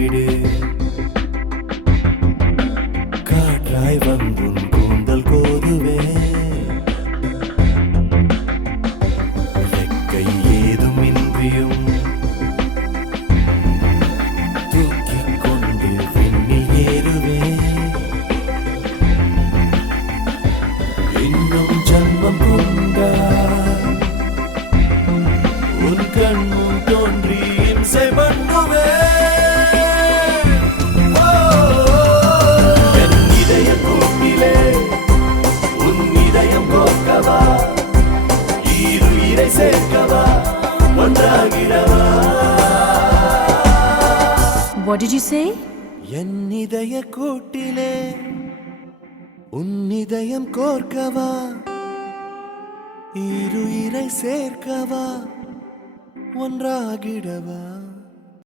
விடு காற்றாய் வந்தும் கூந்தல் கோதுவே ரெக்கை ஏதுமின்றியும் தூக்கிக் கொண்டு விண்ணில் ஏறுவே இன்னும் ஜன்மம் கொண்டா உன் கண்முன் தோன்றி இம்சை பண்ணுவே என் இதய கூட்டிலே உன் இதயம் கோர்க்கவா ஈருயிரை சேர்க்கவா ஒன்றாகிடவா What did you say? என் இதய கூட்டிலே உன் இதயம் கோர்க்கவா ஈருயிரை சேர்க்கவா ஒன்றாகிடவா